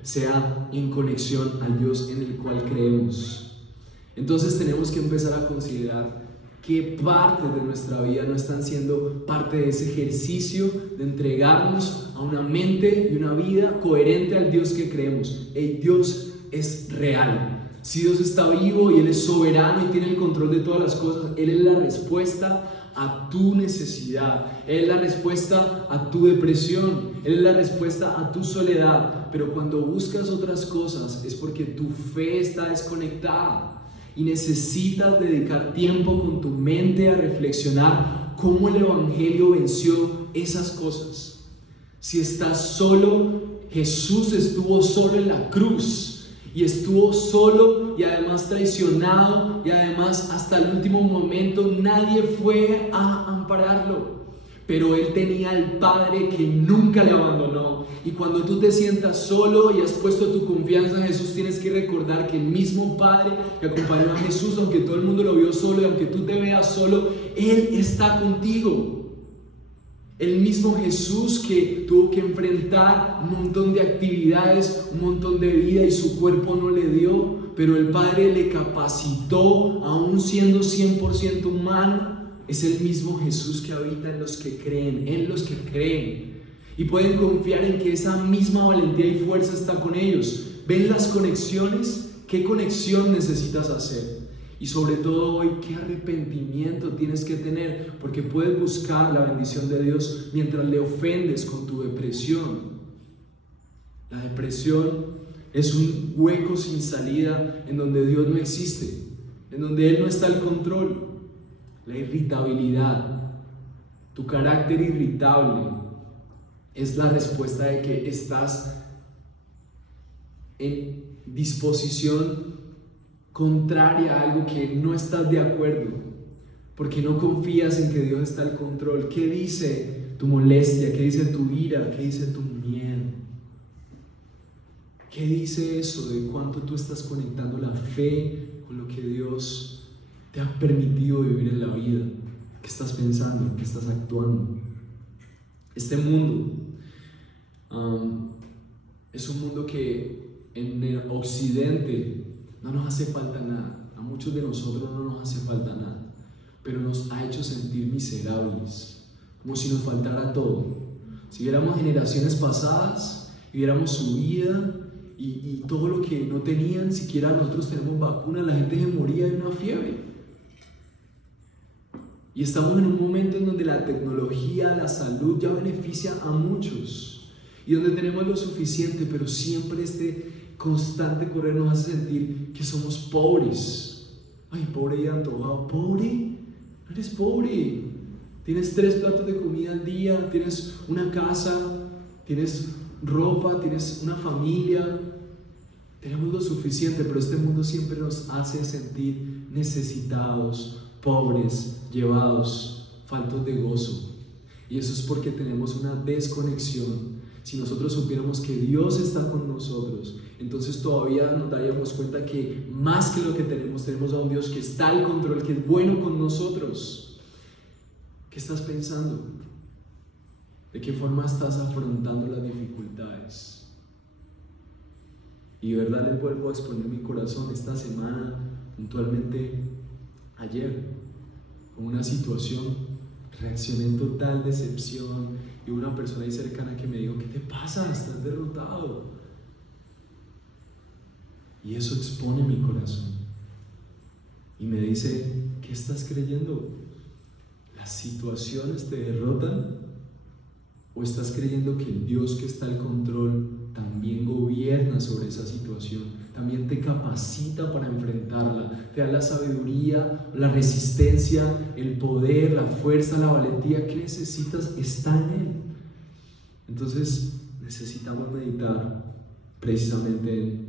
sea en conexión al Dios en el cual creemos. Entonces tenemos que empezar a considerar qué partes de nuestra vida no están siendo parte de ese ejercicio de entregarnos a una mente y una vida coherente al Dios que creemos. Dios es real. Si Dios está vivo y Él es soberano y tiene el control de todas las cosas, Él es la respuesta a tu necesidad, Él es la respuesta a tu depresión, Él es la respuesta a tu soledad. Pero cuando buscas otras cosas es porque tu fe está desconectada y necesitas dedicar tiempo con tu mente a reflexionar cómo el Evangelio venció esas cosas. Si estás solo, Jesús estuvo solo en la cruz. Y estuvo solo y además traicionado, y además hasta el último momento nadie fue a ampararlo. Pero Él tenía al Padre que nunca le abandonó. Y cuando tú te sientas solo y has puesto tu confianza en Jesús, tienes que recordar que el mismo Padre que acompañó a Jesús, aunque todo el mundo lo vio solo y aunque tú te veas solo, Él está contigo. El mismo Jesús que tuvo que enfrentar un montón de actividades, un montón de vida, y su cuerpo no le dio, pero el Padre le capacitó, aún siendo 100% humano. Es el mismo Jesús que habita en los que creen, y pueden confiar en que esa misma valentía y fuerza está con ellos. ¿Ven las conexiones? ¿Qué conexión necesitas hacer? Y sobre todo hoy, ¿qué arrepentimiento tienes que tener? Porque puedes buscar la bendición de Dios mientras le ofendes con tu depresión. La depresión Es un hueco sin salida en donde Dios no existe, en donde Él no está al control. La irritabilidad, tu carácter irritable, es la respuesta de que estás en disposición contraria a algo que no estás de acuerdo, porque no confías en que Dios está al control. ¿Qué dice tu molestia? ¿Qué dice tu ira? ¿Qué dice tu miedo? ¿Qué dice eso de cuánto tú estás conectando la fe con lo que Dios te ha permitido vivir en la vida? ¿Qué estás pensando? ¿Qué estás actuando? Este mundo es un mundo que en el occidente no nos hace falta nada. A muchos de nosotros no nos hace falta nada, pero nos ha hecho sentir miserables, como si nos faltara todo. Si viéramos generaciones pasadas y viéramos su vida y todo lo que no tenían, siquiera nosotros tenemos vacunas, la gente se moría de una fiebre. Y estamos en un momento en donde la tecnología, la salud ya beneficia a muchos y donde tenemos lo suficiente, pero siempre este constante correr nos hace sentir que somos pobres. Ay, pobre y antojado. ¿Pobre? No eres pobre. Tienes 3 platos de comida al día, tienes una casa, tienes ropa, tienes una familia. Tenemos lo suficiente, pero este mundo siempre nos hace sentir necesitados, pobres, llevados, faltos de gozo. Y eso es porque tenemos una desconexión. Si nosotros supiéramos que Dios está con nosotros, entonces todavía nos daríamos cuenta que más que lo que tenemos a un Dios que está al control, que es bueno con nosotros. ¿Qué estás pensando? ¿De qué forma estás afrontando las dificultades? Y de verdad les vuelvo a exponer mi corazón esta semana, puntualmente ayer, con una situación, reaccioné en total decepción y una persona ahí cercana que me dijo: ¿qué te pasa? Estás derrotado. Y eso expone mi corazón y me dice: ¿qué estás creyendo? ¿Las situaciones te derrotan? ¿O estás creyendo que el Dios que está al control también gobierna sobre esa situación? También te capacita para enfrentarla, te da la sabiduría, la resistencia, el poder, la fuerza, la valentía que necesitas, está en Él. Entonces necesitamos meditar precisamente en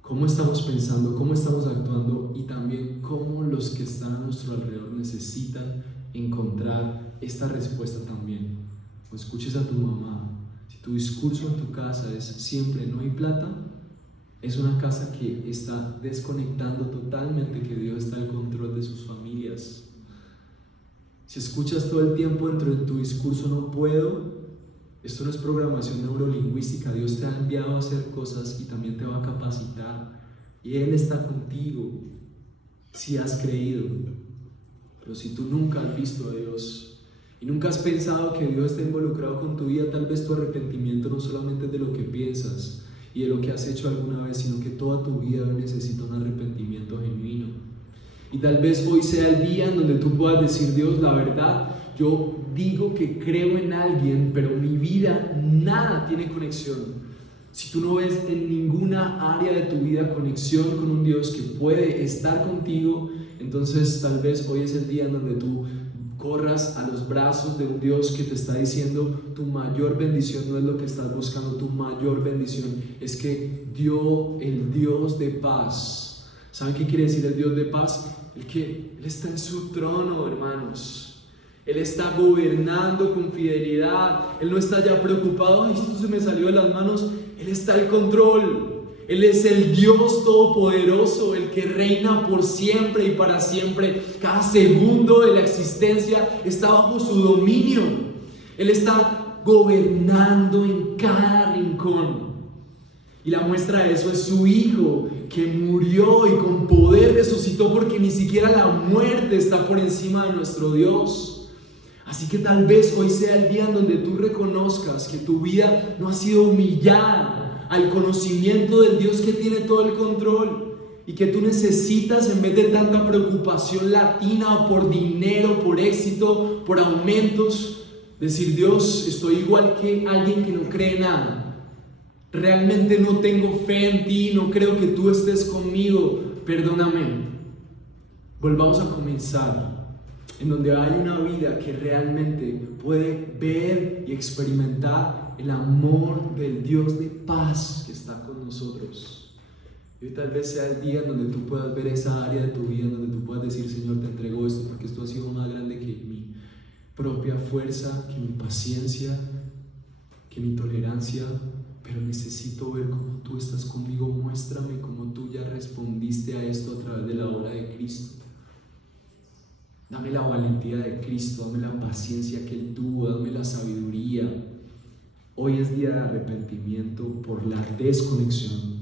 cómo estamos pensando, cómo estamos actuando y también cómo los que están a nuestro alrededor necesitan encontrar esta respuesta también. O escuches a tu mamá. Si tu discurso en tu casa es siempre no hay plata, es una casa que está desconectando totalmente que Dios está al control de sus familias. Si escuchas todo el tiempo dentro de tu discurso no puedo, esto no es programación neurolingüística. Dios te ha enviado a hacer cosas y también te va a capacitar. Y Él está contigo si has creído. Pero si tú nunca has visto a Dios y nunca has pensado que Dios está involucrado con tu vida, tal vez tu arrepentimiento no solamente es de lo que piensas y de lo que has hecho alguna vez, sino que toda tu vida necesita un arrepentimiento genuino. Y tal vez hoy sea el día en donde tú puedas decir: Dios, la verdad, yo digo que creo en alguien, pero mi vida nada tiene conexión. Si tú no ves en ninguna área de tu vida conexión con un Dios que puede estar contigo, entonces tal vez hoy es el día en donde tú corras a los brazos de un Dios que te está diciendo: tu mayor bendición no es lo que estás buscando, tu mayor bendición es que el Dios de paz. ¿Saben qué quiere decir el Dios de paz? Él está en su trono, hermanos. Él está gobernando con fidelidad. Él no está ya preocupado: ay, esto se me salió de las manos. Él está al control. Él es el Dios todopoderoso, el que reina por siempre y para siempre. Cada segundo de la existencia está bajo su dominio. Él está gobernando en cada rincón. Y la muestra de eso es su Hijo, que murió y con poder resucitó, porque ni siquiera la muerte está por encima de nuestro Dios. Así que tal vez hoy sea el día en donde tú reconozcas que tu vida no ha sido humillada al conocimiento del Dios que tiene todo el control, y que tú necesitas, en vez de tanta preocupación latina por dinero, por éxito, por aumentos, decir: Dios, estoy igual que alguien que no cree nada. realmente no tengo fe en ti, no creo que tú estés conmigo, perdóname. Volvamos a comenzar en donde hay una vida que realmente puede ver y experimentar el amor del Dios de paz que está con nosotros. Y hoy tal vez sea el día en donde tú puedas ver esa área de tu vida, en donde tú puedas decir: Señor, te entrego esto porque esto ha sido más grande que mi propia fuerza, que mi paciencia, que mi tolerancia, pero necesito ver cómo tú estás conmigo. Muéstrame cómo tú ya respondiste a esto a través de la obra de Cristo. Dame la valentía de Cristo, dame la paciencia que Él tuvo, dame la sabiduría. Hoy es día de arrepentimiento por la desconexión.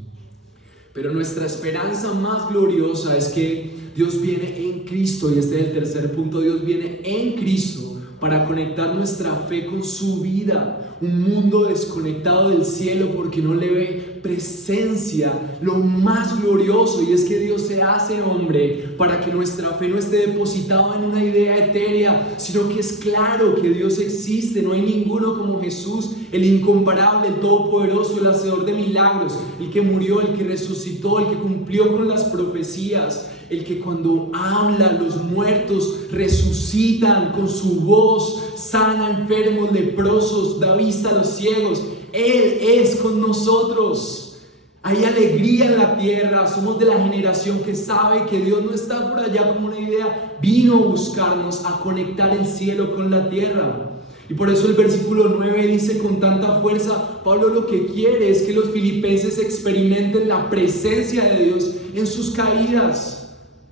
Pero nuestra esperanza más gloriosa es que Dios viene en Cristo, y este es el tercer punto: Dios viene en Cristo para conectar nuestra fe con su vida. Un mundo desconectado del cielo porque no le ve presencia, lo más glorioso, y es que Dios se hace hombre para que nuestra fe no esté depositada en una idea etérea, sino que es claro que Dios existe. No hay ninguno como Jesús, el incomparable, el todopoderoso, el hacedor de milagros, el que murió, el que resucitó, el que cumplió con las profecías, el que cuando habla los muertos resucitan con su voz, sana enfermos, leprosos, da vista a los ciegos. Él es con nosotros. Hay alegría en la tierra. Somos de la generación que sabe que Dios no está por allá como una idea. Vino a buscarnos, a conectar el cielo con la tierra. Y por eso el versículo 9 dice con tanta fuerza: Pablo lo que quiere es que los filipenses experimenten la presencia de Dios en sus caídas.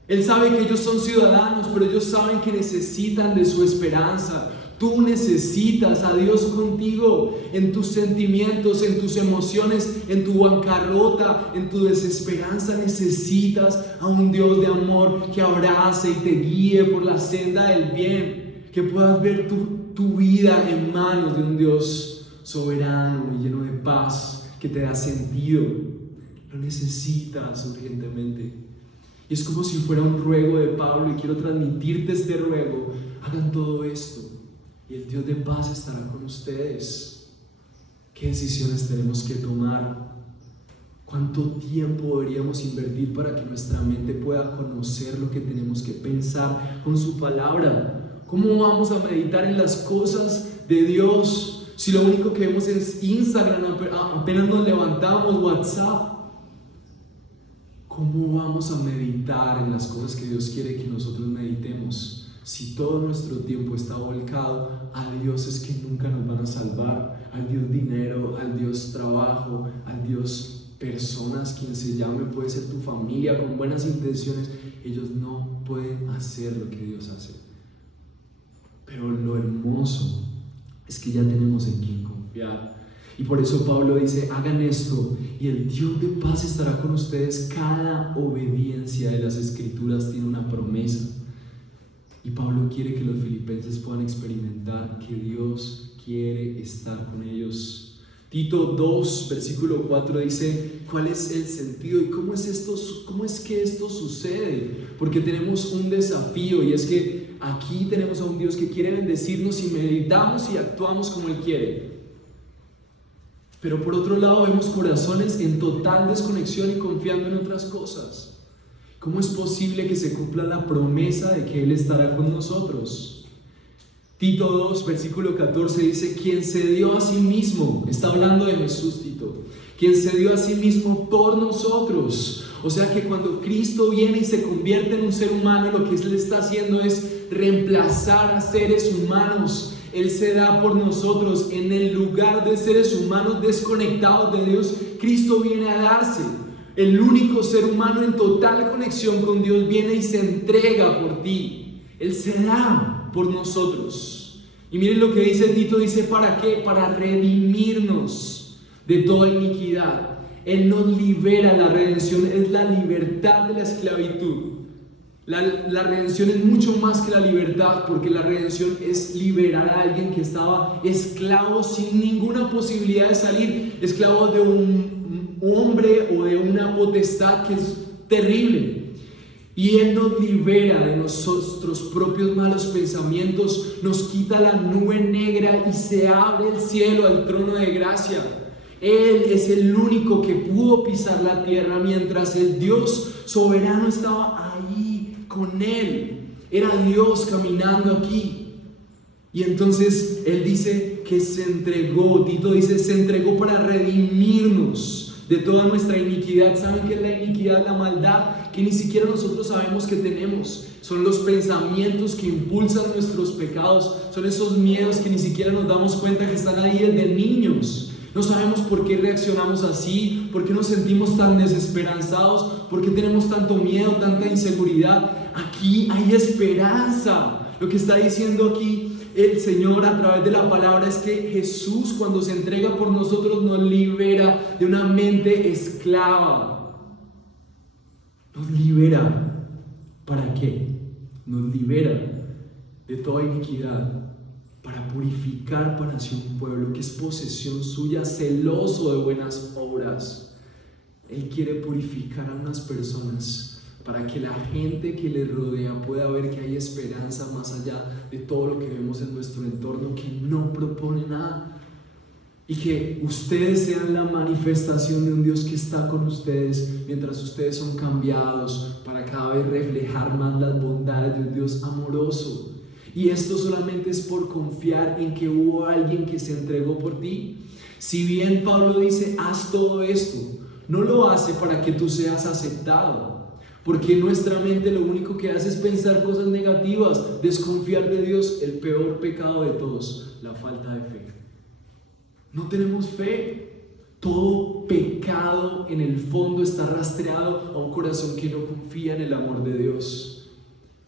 Él sabe que ellos son ciudadanos, pero ellos saben que necesitan de su esperanza. Tú necesitas a Dios contigo en tus sentimientos, en tus emociones, en tu bancarrota, en tu desesperanza. Necesitas a un Dios de amor que abrace y te guíe por la senda del bien, que puedas ver tu vida en manos de un Dios soberano y lleno de paz, que te da sentido. Lo necesitas urgentemente. Y es como si fuera un ruego de Pablo, y quiero transmitirte este ruego: hagan todo esto y el Dios de paz estará con ustedes. ¿Qué decisiones tenemos que tomar? ¿Cuánto tiempo deberíamos invertir para que nuestra mente pueda conocer lo que tenemos que pensar con su palabra? ¿Cómo vamos a meditar en las cosas de Dios si lo único que vemos es Instagram, apenas nos levantamos, WhatsApp? ¿Cómo vamos a meditar en las cosas que Dios quiere que nosotros meditemos si todo nuestro tiempo está volcado a dioses que nunca nos van a salvar? Al Dios dinero, al Dios trabajo, al Dios personas, quien se llame, puede ser tu familia con buenas intenciones. Ellos no pueden hacer lo que Dios hace. Pero lo hermoso es que ya tenemos en quien confiar. Y por eso Pablo dice: hagan esto y el Dios de paz estará con ustedes. Cada obediencia de las Escrituras tiene una promesa. Y Pablo quiere que los filipenses puedan experimentar que Dios quiere estar con ellos. Tito 2, versículo 4 dice: ¿cuál es el sentido y cómo es que esto sucede? Porque tenemos un desafío, y es que aquí tenemos a un Dios que quiere bendecirnos y meditamos y actuamos como Él quiere. Pero por otro lado vemos corazones en total desconexión y confiando en otras cosas. ¿Cómo es posible que se cumpla la promesa de que Él estará con nosotros? Tito 2, versículo 14 dice: quien se dio a sí mismo, está hablando de Jesús, Tito, quien se dio a sí mismo por nosotros. O sea que cuando Cristo viene y se convierte en un ser humano, lo que Él está haciendo es reemplazar a seres humanos. Él se da por nosotros. En el lugar de seres humanos desconectados de Dios, Cristo viene a darse. El único ser humano en total conexión con Dios viene y se entrega por ti. Él se da por nosotros. Y miren lo que dice Tito, dice: ¿para qué? Para redimirnos de toda iniquidad. Él nos libera. La redención es la libertad de la esclavitud. La redención es mucho más que la libertad, porque la redención es liberar a alguien que estaba esclavo sin ninguna posibilidad de salir, esclavo de un hombre o de una potestad que es terrible. Y Él nos libera de nuestros propios malos pensamientos, nos quita la nube negra y se abre el cielo al trono de gracia. Él es el único que pudo pisar la tierra mientras el Dios soberano estaba ahí con él. Era Dios caminando aquí. Y entonces Él dice que se entregó, Tito dice, se entregó para redimirnos de toda nuestra iniquidad. ¿Saben qué es la iniquidad? La maldad que ni siquiera nosotros sabemos que tenemos. Son los pensamientos que impulsan nuestros pecados. Son esos miedos que ni siquiera nos damos cuenta que están ahí desde niños. No sabemos por qué reaccionamos así, por qué nos sentimos tan desesperanzados, por qué tenemos tanto miedo, tanta inseguridad. Aquí hay esperanza. Lo que está diciendo aquí el Señor a través de la palabra es que Jesús, cuando se entrega por nosotros, nos libera de una mente esclava. Nos libera. ¿Para qué? Nos libera de toda iniquidad para purificar para sí un pueblo que es posesión suya, celoso de buenas obras. Él quiere purificar a unas personas para que la gente que les rodea pueda ver que hay esperanza más allá de todo lo que vemos en nuestro entorno, que no propone nada. Y que ustedes sean la manifestación de un Dios que está con ustedes mientras ustedes son cambiados para cada vez reflejar más las bondades de un Dios amoroso. Y esto solamente es por confiar en que hubo alguien que se entregó por ti. Si bien Pablo dice, haz todo esto, no lo hace para que tú seas aceptado. Porque nuestra mente lo único que hace es pensar cosas negativas, desconfiar de Dios, el peor pecado de todos, la falta de fe. No tenemos fe. Todo pecado en el fondo está rastreado a un corazón que no confía en el amor de Dios.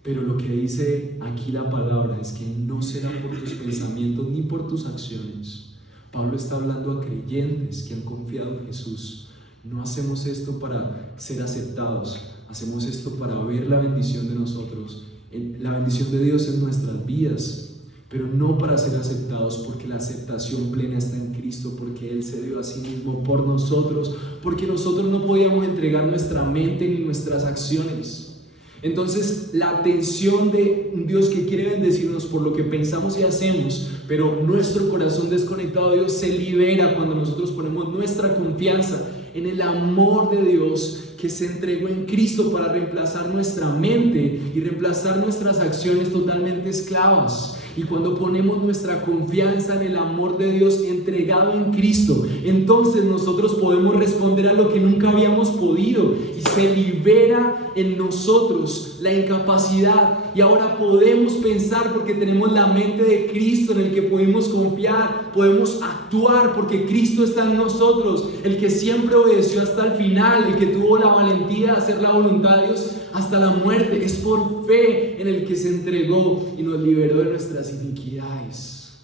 Pero lo que dice aquí la palabra es que no será por tus pensamientos ni por tus acciones. Pablo está hablando a creyentes que han confiado en Jesús. No hacemos esto para ser aceptados, hacemos esto para ver la bendición de nosotros, la bendición de Dios en nuestras vidas, pero no para ser aceptados, porque la aceptación plena está en Cristo, porque Él se dio a sí mismo por nosotros, porque nosotros no podíamos entregar nuestra mente ni nuestras acciones. Entonces, la atención de un Dios que quiere bendecirnos por lo que pensamos y hacemos, pero nuestro corazón desconectado de Dios se libera cuando nosotros ponemos nuestra confianza en el amor de Dios que se entregó en Cristo para reemplazar nuestra mente y reemplazar nuestras acciones totalmente esclavas. Y cuando ponemos nuestra confianza en el amor de Dios entregado en Cristo, entonces nosotros podemos responder a lo que nunca habíamos podido y se libera en nosotros la incapacidad. Y ahora podemos pensar porque tenemos la mente de Cristo en el que podemos confiar, podemos actuar porque Cristo está en nosotros, el que siempre obedeció hasta el final, el que tuvo la valentía de hacer la voluntad de Dios hasta la muerte. Es por fe en el que se entregó y nos liberó de nuestras iniquidades.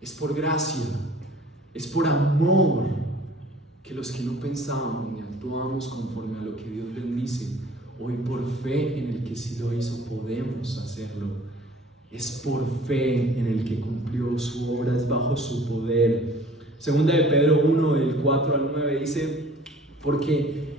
Es por gracia, es por amor que los que no pensábamos ni actuábamos conforme a lo que Dios bendice, hoy por fe en el que sí lo hizo podemos hacerlo. Es por fe en el que cumplió su obra, es bajo su poder. Segunda de Pedro 1, del 4 al 9 dice, porque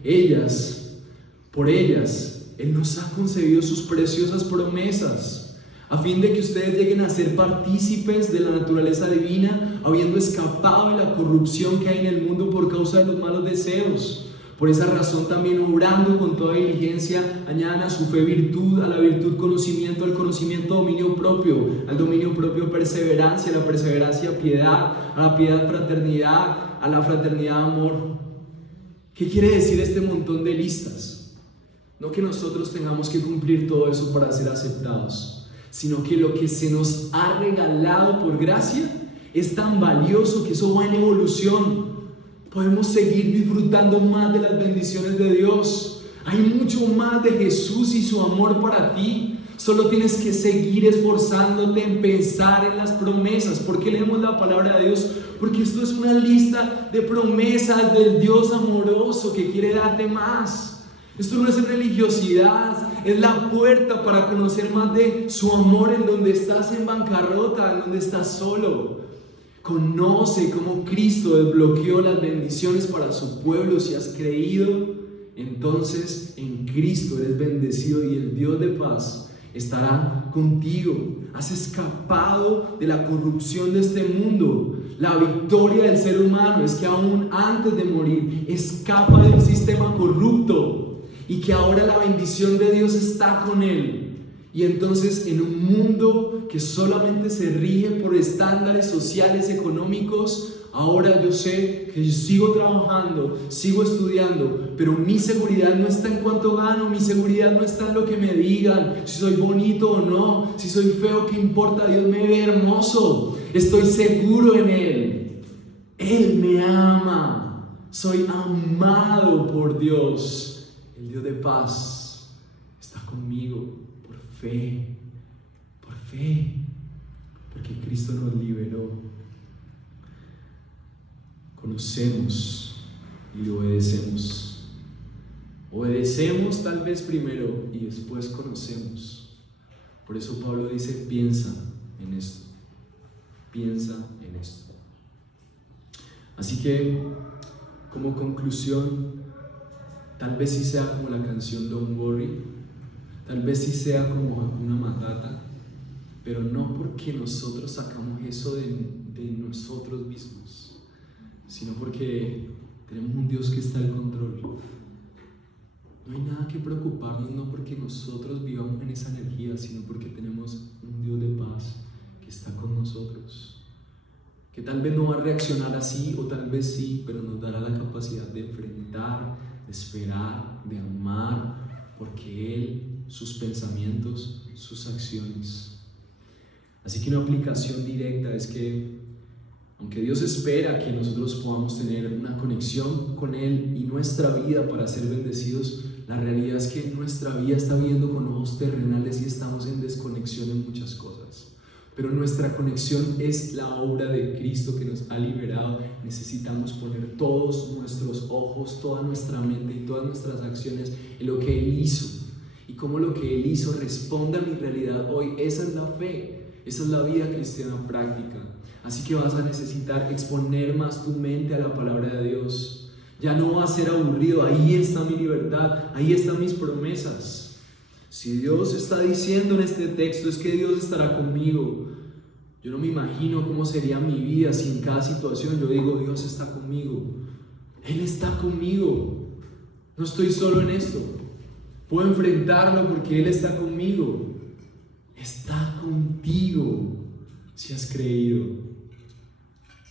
por ellas, Él nos ha concedido sus preciosas promesas, a fin de que ustedes lleguen a ser partícipes de la naturaleza divina, habiendo escapado de la corrupción que hay en el mundo por causa de los malos deseos. Por esa razón también, obrando con toda diligencia, añadan a su fe virtud, a la virtud conocimiento, al conocimiento dominio propio, al dominio propio perseverancia, a la perseverancia piedad, a la piedad fraternidad, a la fraternidad amor. ¿Qué quiere decir este montón de listas? No que nosotros tengamos que cumplir todo eso para ser aceptados, sino que lo que se nos ha regalado por gracia es tan valioso que eso va en evolución. Podemos seguir disfrutando más de las bendiciones de Dios. Hay mucho más de Jesús y su amor para ti. Solo tienes que seguir esforzándote en pensar en las promesas. ¿Por qué leemos la palabra de Dios? Porque esto es una lista de promesas del Dios amoroso que quiere darte más. Esto no es religiosidad, es la puerta para conocer más de su amor en donde estás en bancarrota, en donde estás solo. Conoce cómo Cristo desbloqueó las bendiciones para su pueblo. Si has creído, entonces en Cristo eres bendecido y el Dios de paz estará contigo. Has escapado de la corrupción de este mundo. La victoria del ser humano es que aún antes de morir escapa de un sistema corrupto y que ahora la bendición de Dios está con él. Y entonces en un mundo que solamente se rige por estándares sociales, económicos, ahora yo sé que yo sigo trabajando, sigo estudiando, pero mi seguridad no está en cuánto gano, mi seguridad no está en lo que me digan, si soy bonito o no, si soy feo, ¿qué importa? Dios me ve hermoso, estoy seguro en Él. Él me ama, soy amado por Dios. El Dios de paz está conmigo por fe, porque Cristo nos liberó. Conocemos y le obedecemos. Obedecemos tal vez primero y después conocemos. Por eso Pablo dice, piensa en esto. Piensa en esto. Así que, como conclusión, tal vez sí sea como la canción Don't Worry, tal vez sí sea como Hakuna Matata, pero no porque nosotros sacamos eso de nosotros mismos, sino porque tenemos un Dios que está al control. No hay nada que preocuparnos, no porque nosotros vivamos en esa energía, sino porque tenemos un Dios de paz que está con nosotros, que tal vez no va a reaccionar así, o tal vez sí, pero nos dará la capacidad de enfrentar, de esperar, de amar, porque Él, sus pensamientos, sus acciones. Así que una aplicación directa es que aunque Dios espera que nosotros podamos tener una conexión con Él y nuestra vida para ser bendecidos, la realidad es que nuestra vida está viendo con ojos terrenales y estamos en desconexión en muchas cosas. Pero nuestra conexión es la obra de Cristo que nos ha liberado. Necesitamos poner todos nuestros ojos, toda nuestra mente y todas nuestras acciones en lo que Él hizo. Y cómo lo que Él hizo responde a mi realidad hoy. Esa es la fe, esa es la vida cristiana práctica. Así que vas a necesitar exponer más tu mente a la palabra de Dios. Ya no va a ser aburrido, ahí está mi libertad, ahí están mis promesas. Si Dios está diciendo en este texto es que Dios estará conmigo. Yo no me imagino cómo sería mi vida si en cada situación yo digo Dios está conmigo. Él está conmigo. No estoy solo en esto. Puedo enfrentarlo porque Él está conmigo. Está contigo si has creído.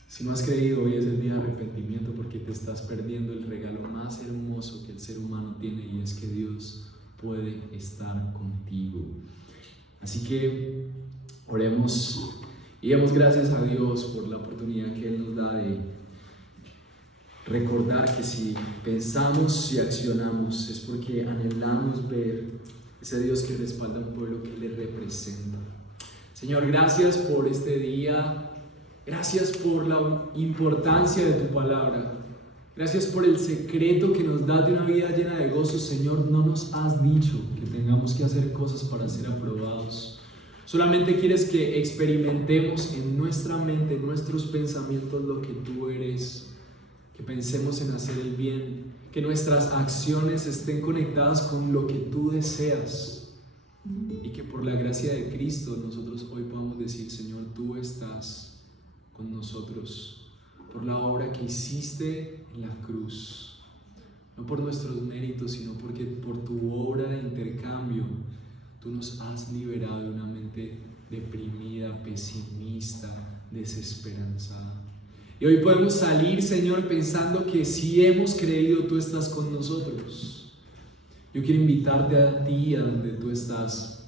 Si no has creído, hoy es el día de arrepentimiento porque te estás perdiendo el regalo más hermoso que el ser humano tiene, y es que Dios puede estar contigo. Así que oremos y demos gracias a Dios por la oportunidad que Él nos da de recordar que si pensamos y accionamos es porque anhelamos ver ese Dios que respalda a un pueblo que le representa. Señor, gracias por este día. Gracias por la importancia de tu palabra. Gracias por el secreto que nos das de una vida llena de gozo. Señor, no nos has dicho que tengamos que hacer cosas para ser aprobados. Solamente quieres que experimentemos en nuestra mente, en nuestros pensamientos lo que tú eres. Que pensemos en hacer el bien. Que nuestras acciones estén conectadas con lo que tú deseas. Y que por la gracia de Cristo nosotros hoy podamos decir, Señor, tú estás con nosotros por la obra que hiciste en la cruz, no por nuestros méritos, sino porque por tu obra de intercambio tú nos has liberado de una mente deprimida, pesimista, desesperanzada. Y hoy podemos salir, Señor, pensando que si hemos creído, tú estás con nosotros. Yo quiero invitarte a ti, a donde tú estás,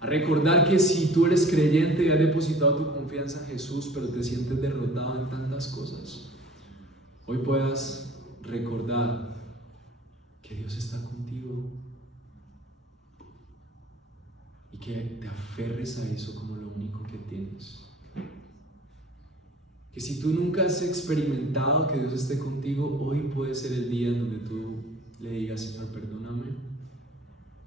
a recordar que si tú eres creyente y has depositado tu confianza en Jesús, pero te sientes derrotado en tantas cosas, hoy puedas recordar que Dios está contigo y que te aferres a eso como lo único que tienes. Que si tú nunca has experimentado que Dios esté contigo, hoy puede ser el día en donde tú le digas, Señor, perdóname,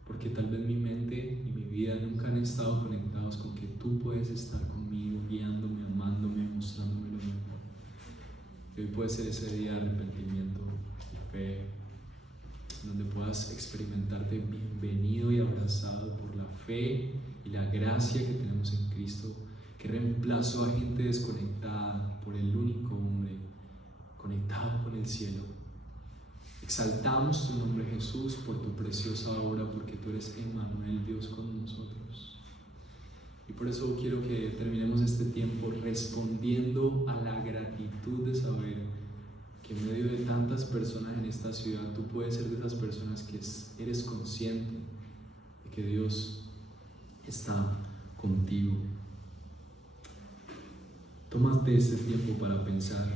porque tal vez mi mente y mi vida nunca han estado conectados con que tú puedes estar conmigo, guiándome, amándome, mostrándome lo mejor. Y hoy puede ser ese día de arrepentimiento y fe. donde puedas experimentarte bienvenido y abrazado por la fe y la gracia que tenemos en Cristo, que reemplazó a gente desconectada por el único hombre conectado con el cielo. Exaltamos tu nombre, Jesús, por tu preciosa obra, porque tú eres Emmanuel, Dios con nosotros. Y por eso quiero que terminemos este tiempo respondiendo a la gratitud de saber que en medio de tantas personas en esta ciudad, tú puedes ser de esas personas que eres consciente de que Dios está contigo. Tómate este tiempo para pensar